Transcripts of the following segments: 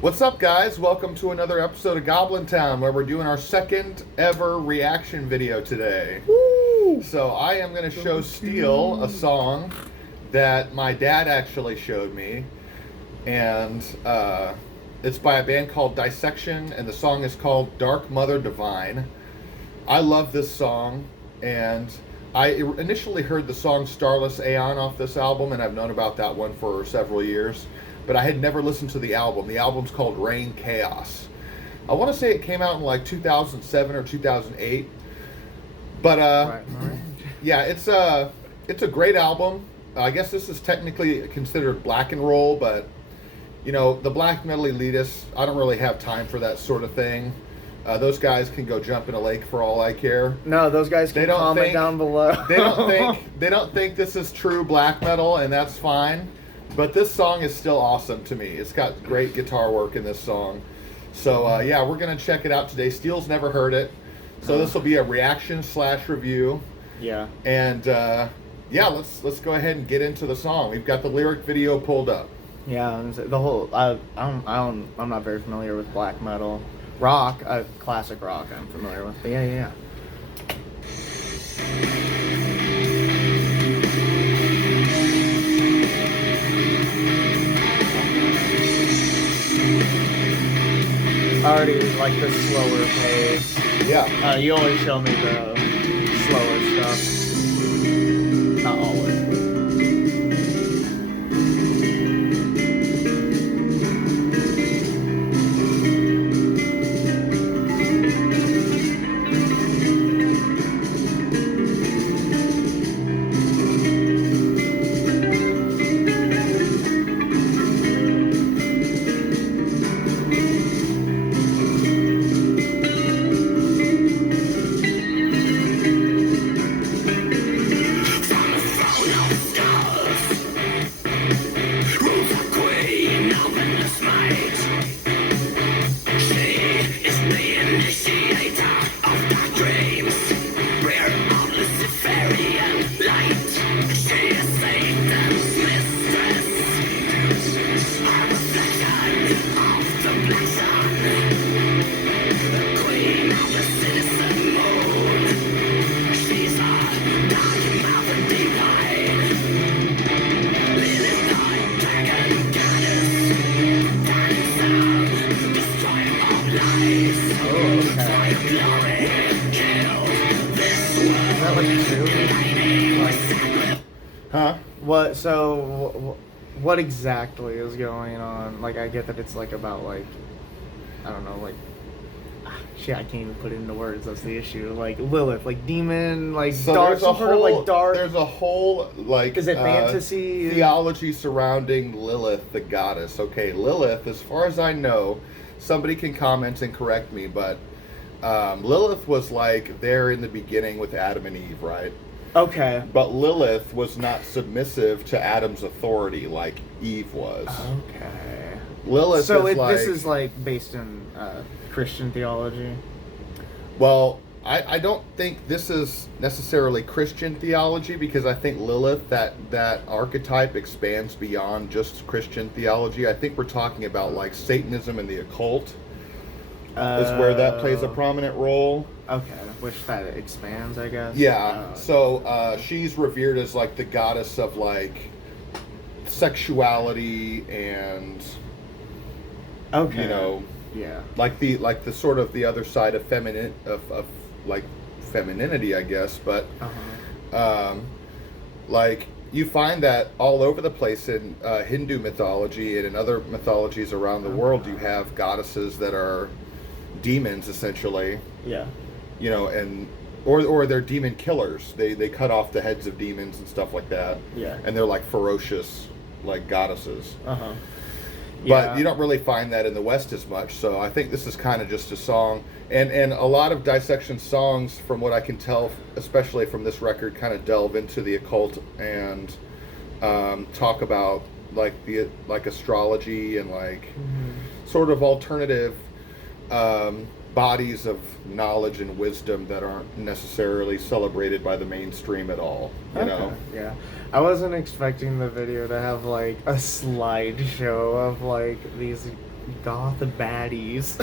What's up, guys? Welcome to another episode of Goblin Town, where we're doing our second ever reaction video today. Woo! So I am going to show Steele a song that my dad actually showed me, and it's by a band called Dissection, and the song is called Dark Mother Divine. I love this song, and I initially heard the song Starless Aeon off this album, and I've known about that one for several years. But I had never listened to the album. The album's called Rain Chaos. I want to say it came out in like 2007 or 2008. But yeah, it's a great album. I guess this is technically considered black and roll, but you know, the black metal elitists, I don't really have time for that sort of thing. Those guys can go jump in a lake for all I care. No, those guys can comment down below. they don't think this is true black metal, and that's fine. But this song is still awesome to me. It's got great guitar work in this song. So yeah, we're gonna check it out today. Steele's never heard it, so this will be a reaction / review. Yeah. And yeah, let's go ahead and get into the song. We've got the lyric video pulled up. Yeah, the whole I'm not very familiar with black metal. Rock, classic rock, I'm familiar with. But yeah. I already like the slower pace. Yeah. You always show me the slower stuff. Not always. Huh? What? So, what exactly is going on? Like, I get that it's like about like, I don't know, like, shit, I can't even put it into words. That's the issue. Like Lilith, like demon, like so dark, some sort of like dark. There's a whole like is it fantasy theology surrounding Lilith, the goddess. Okay, Lilith, as far as I know, somebody can comment and correct me, but Lilith was like there in the beginning with Adam and Eve, right? Okay. But Lilith was not submissive to Adam's authority like Eve was. Okay. Lilith so is like... this is like based in Christian theology? Well, I don't think this is necessarily Christian theology, because I think Lilith, that archetype expands beyond just Christian theology. I think we're talking about like Satanism and the occult is where that plays a prominent role. Okay, which that expands, I guess. Yeah, so she's revered as like the goddess of like sexuality and you know, yeah, like the sort of the other side of like femininity, I guess. But like you find that all over the place in Hindu mythology and in other mythologies around the world. You have goddesses that are demons, essentially. Yeah. You know, and or they're demon killers. They cut off the heads of demons and stuff like that. Yeah. And they're like ferocious, like goddesses. Yeah. But you don't really find that in the West as much. So I think this is kind of just a song, and a lot of Dissection songs, from what I can tell, especially from this record, kind of delve into the occult and talk about like astrology and like sort of alternative bodies of knowledge and wisdom that aren't necessarily celebrated by the mainstream at all, you know? Yeah. I wasn't expecting the video to have like a slideshow of like these goth baddies.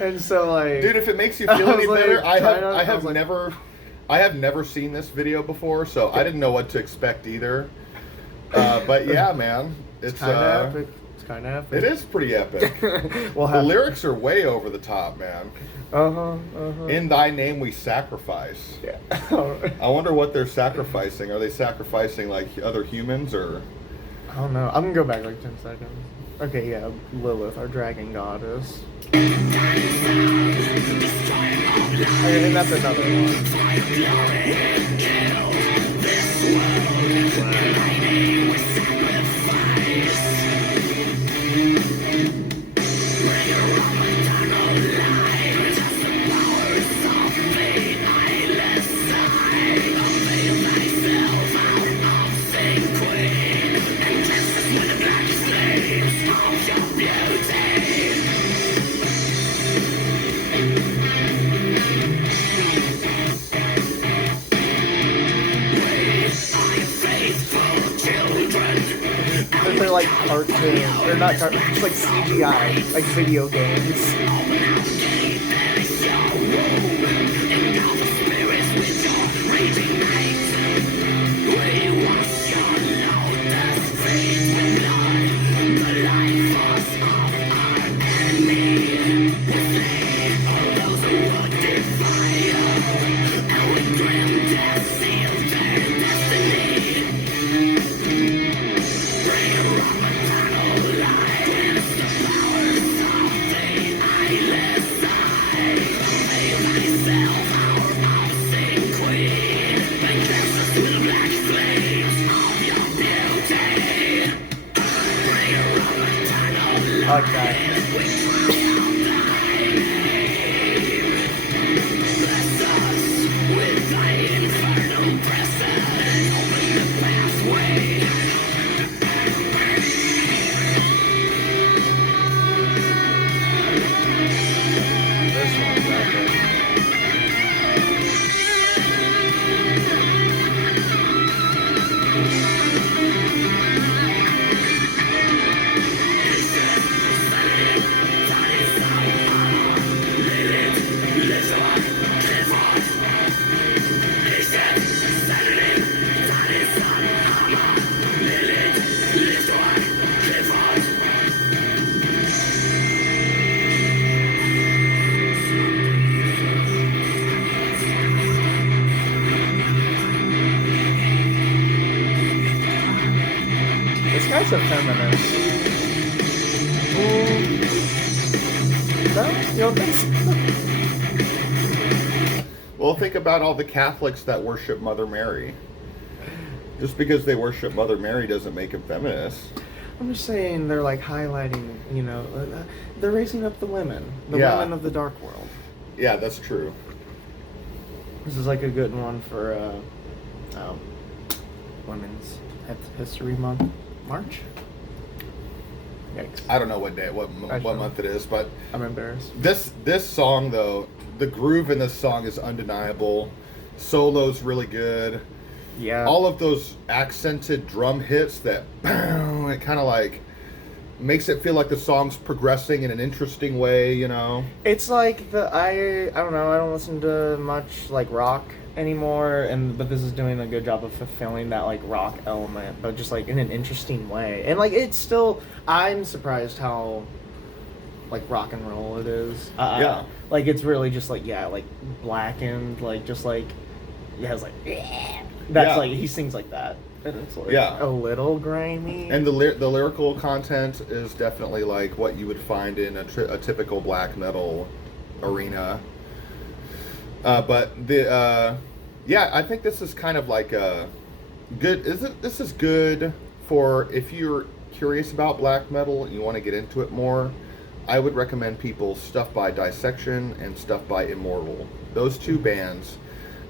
And so like, dude, if it makes you feel any better, I like, have never seen this video before, so I didn't know what to expect either. But yeah, man, it's kind of epic. It's kind of epic. It is pretty epic. The lyrics are way over the top, man. In thy name we sacrifice. Yeah. I wonder what they're sacrificing. Are they sacrificing like other humans or? I don't know. I'm gonna go back like 10 seconds. Okay, yeah, Lilith, our dragon goddess. Okay, and that's another They're like cartoons. They're not cartoons. It's like CGI, like video games. I like that. This one's epic. This guy's a feminist. No? You don't think so? Well, think about all the Catholics that worship Mother Mary. Just because they worship Mother Mary doesn't make them feminists. I'm just saying they're like highlighting, you know, they're raising up the women. The Yeah. women of the dark world. Yeah, that's true. This is like a good one for Women's History Month. March? Yikes. I don't know what day, what month it is, but I'm embarrassed. this song though, the groove in this song is undeniable. Solo's really good. Yeah. All of those accented drum hits that it kind of like makes it feel like the song's progressing in an interesting way, you know. It's like I don't know, I don't listen to much like rock anymore, but this is doing a good job of fulfilling that like rock element, but just like in an interesting way. And like it's still, I'm surprised how like rock and roll it is. Yeah. Like it's really just like, yeah, like blackened, like just like it has like that's like he sings like that. And it's like a little grimy. And the lyrical content is definitely like what you would find in a typical black metal arena. But I think this is kind of like a good. This is good for if you're curious about black metal and you want to get into it more. I would recommend people stuff by Dissection and stuff by Immortal. Those two bands,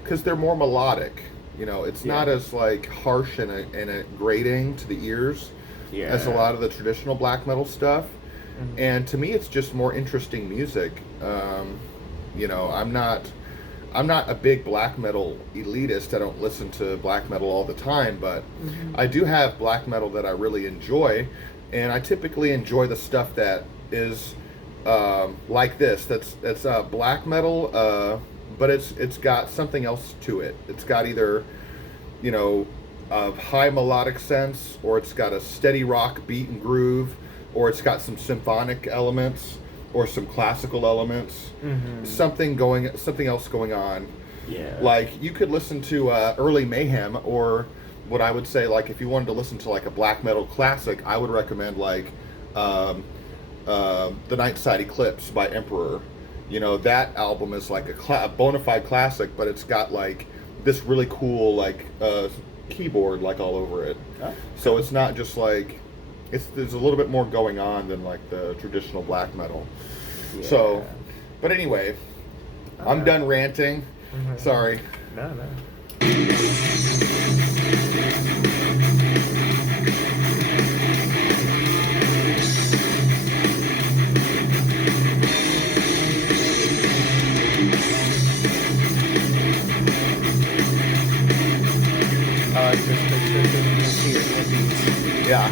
because they're more melodic. You know, it's not as like harsh and a grating to the ears as a lot of the traditional black metal stuff. Mm-hmm. And to me, it's just more interesting music. You know, I'm not a big black metal elitist. I don't listen to black metal all the time, but I do have black metal that I really enjoy. and I typically enjoy the stuff that is like this. That's black metal, but it's got something else to it. It's got either, you know, a high melodic sense, or it's got a steady rock beat and groove, or it's got some symphonic elements, or some classical elements. Something else going on. Yeah. Like, you could listen to early Mayhem, or what I would say, like, if you wanted to listen to like a black metal classic, I would recommend like The Night Side Eclipse by Emperor. You know, that album is like a bona fide classic, but it's got like this really cool like keyboard like all over it. Oh. So it's not just like, there's a little bit more going on than like the traditional black metal. Yeah. So, but anyway, I'm done ranting. Sorry. No. Yeah.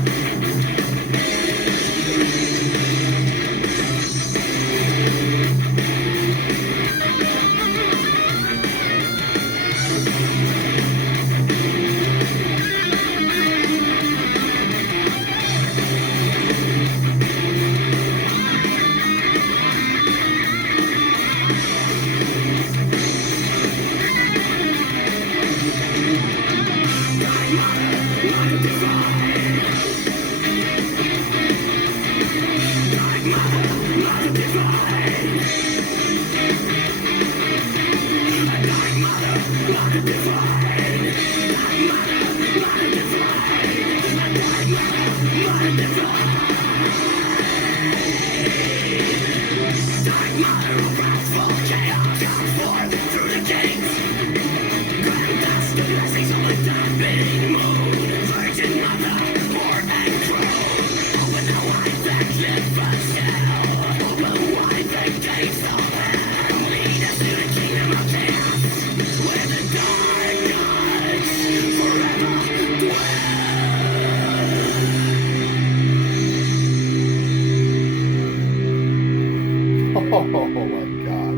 Oh my God,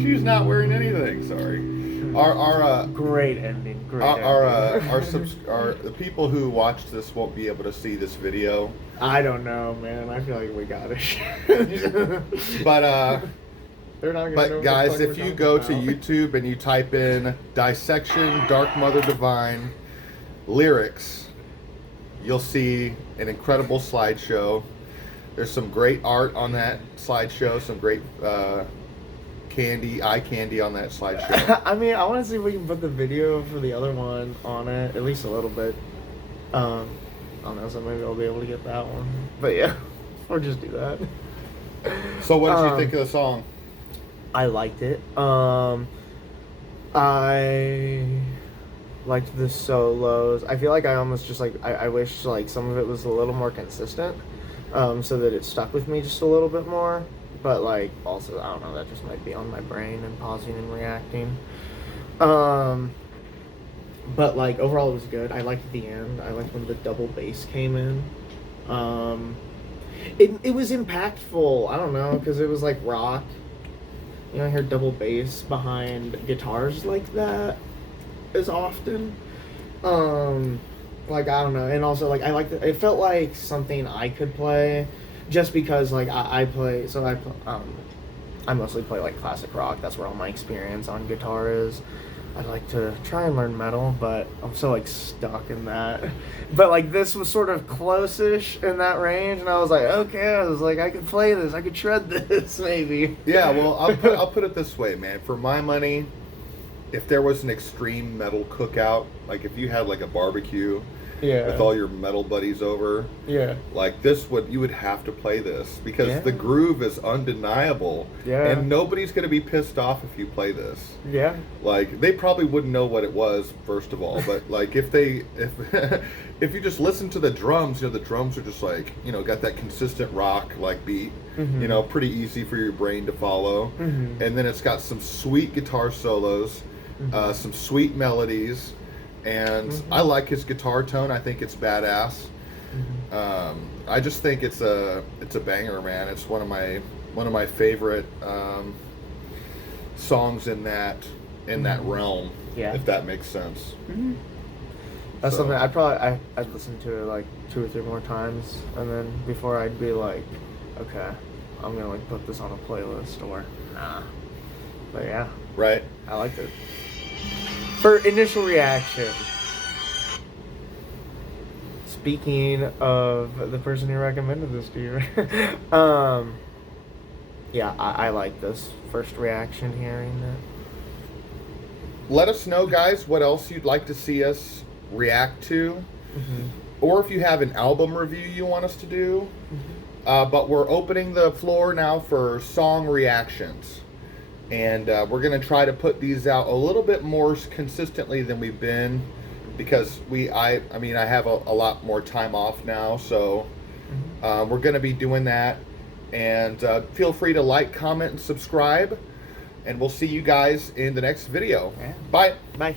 she's not wearing anything. Sorry. Our great ending. The people who watch this won't be able to see this video. I don't know, man. I feel like we got it. But they're not gonna know but what guys, the fuck if we're you talking go about. to YouTube and you type in Dissection Dark Mother Divine lyrics, you'll see an incredible slideshow. There's some great art on that slideshow, some great eye candy on that slideshow. I mean, I want to see if we can put the video for the other one on it, at least a little bit. I don't know, so maybe I'll be able to get that one. But yeah, or just do that. So what did you think of the song? I liked it. I liked the solos. I feel like I almost just like, I wish like some of it was a little more consistent, so that it stuck with me just a little bit more. But like, also, I don't know, that just might be on my brain and pausing and reacting. But like, overall it was good. I liked the end. I liked when the double bass came in. It was impactful. I don't know, because it was like rock. You don't hear double bass behind guitars like that as often. Like, I don't know. And also, like, I liked it. It felt like something I could play, just because like I mostly play like classic rock. That's where all my experience on guitar is. I'd like to try and learn metal, but I'm so like stuck in that. But like, this was sort of close-ish in that range, and I was like, okay, I was like, I could play this, I could shred this maybe. Yeah, well, I'll put it this way, man. For my money, if there was an extreme metal cookout, like if you had like a barbecue, Yeah. with all your metal buddies over, Yeah. like you would have to play this, because the groove is undeniable. Yeah. And nobody's going to be pissed off if you play this. Yeah. Like, they probably wouldn't know what it was, first of all, but like if if you just listen to the drums, you know, the drums are just like, you know, got that consistent rock like beat, Mm-hmm. you know, pretty easy for your brain to follow. Mm-hmm. And then it's got some sweet guitar solos, Mm-hmm. some sweet melodies. And Mm-hmm. I like his guitar tone. I think it's badass. I just think it's a banger, man. It's one of my favorite songs in that realm. Yeah. If that makes sense. That's So- something I'd listen to it like 2 or 3 more times, and then before I'd be like, okay, I'm gonna like put this on a playlist or nah. But yeah, Right. I liked it. For initial reaction, speaking of the person who recommended this to you, yeah, I like this first reaction hearing it. Let us know, guys, what else you'd like to see us react to, or if you have an album review you want us to do. But we're opening the floor now for song reactions, and we're going to try to put these out a little bit more consistently than we've been, because I have a lot more time off now, so we're going to be doing that. And feel free to like, comment, and subscribe, and we'll see you guys in the next video. Yeah. Bye. Bye.